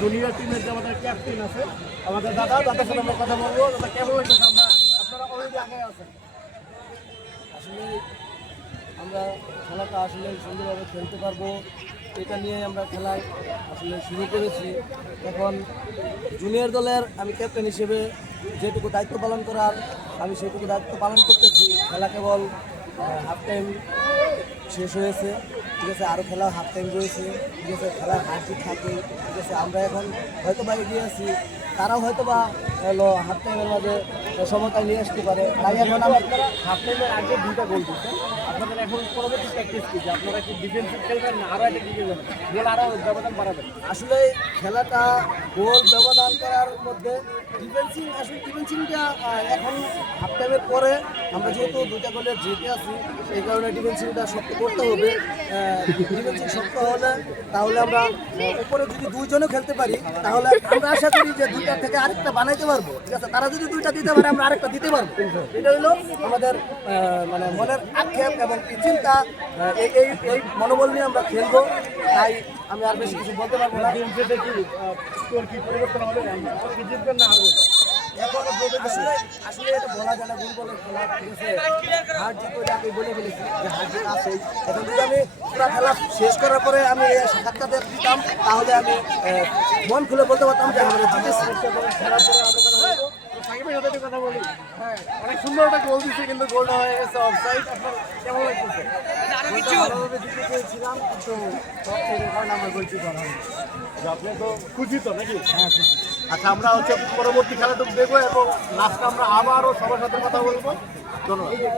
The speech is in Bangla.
জুনিয়র টিমের যে আমাদের ক্যাপ্টেন আছে আমাদের দাদা, দাদার সাথে আমরা কথা বলবো। দাদা কেমন লাগছে? আমরা আপনারা অলরেডি আগে আছেন। আসলে আমরা খেলাটা আসলে সুন্দরভাবে খেলতে পারবো এটা নিয়ে আমরা খেলায় আসলে শুরু করেছি। এখন জুনিয়র দলের আমি ক্যাপ্টেন হিসেবে যেটুকু দায়িত্ব পালন করার আমি সেটুকু দায়িত্ব পালন করতেছি। খেলা কেবল হাফ টাইম শেষ হয়েছে, ঠিক আছে, আরও খেলা হাফ টাইম রয়েছে, ঠিক আছে, খেলার হার জিত থাকে, ঠিক আছে। আমরা এখন হয়তো বা এগিয়ে আছি, তারাও হয়তো বা হাফ টাইমের মাঝে সমতা নিয়ে আসতে পারে। তাই এখন আপনারা হাফ টাইমের আগে 2টা গোল দিচ্ছেন, আপনাদের এখন পরবর্তী প্র্যাকটিস কি যে আপনারা কি ডিফেন্সিভ খেলবেন না আরও একটা কি খেলবেন, গোল আরও ব্যবধান বাড়াবেন? আসলে খেলাটা গোল ব্যবধান করার মধ্যে ডিফেন্সিংটা এখন হাফ টাইমের পরে আমরা যেহেতু 2টা গোলের জিতে আছি এই কারণে ডিফেন্সিংটা শক্ত করতে হবে। ডিফেন্সিং শক্ত হলে তাহলে আমরা উপরে যদি 2 জনও খেলতে পারি তাহলে আমরা আশা করি যে 2টার থেকে আরেকটা বানাইতে পারবো, ঠিক আছে। তারা যদি 2টা দিতে পারে আমরা আরেকটা দিতে পারবো। এটা হলো আমাদের মানে মনের আক্ষেপ এবং চিন্তা। এই মনোবল নিয়ে আমরা খেলবো। তাই আমি আর বেশি কিছু বলতে পারবো না। ডিফেন্সে কি স্কোর কি পরিবর্তন হবে, কি জিতবেন না হারবেন? এখন আসলে এটা বলা যায় না, ভুল বলে খেলা, ঠিক আছে। হার জিত হলে আমি বলে ফেলেছি যে হার জিত আছেই। এখন যদি আমি পুরো খেলা শেষ করার পরে আমি সাক্ষাৎকার দিতাম তাহলে আমি মন খুলে বলতে পারতাম যে আমরা জিতেছি। খেলার পরে আরো কথা বলবো। সাকিবের সাথে একটু কথা বলি। হ্যাঁ, অনেক সুন্দর একটা গোল দিচ্ছে কিন্তু গোলটা হয়ে গেছে অফসাইড। আপনার কেমন লাগতেছে? ভালোভাবে জিতে চেয়েছিলাম কিন্তু অফসাইডের কারণে আমার গোলটি করা হয়নি। আপনি তো খুশি তো নাকি? হ্যাঁ, খুশি। আচ্ছা, আমরা পরবর্তী খেলাটুকু দেখবো এবং লাস্টে আমরা আবারও সবার সাথে কথা বলবো। ধন্যবাদ।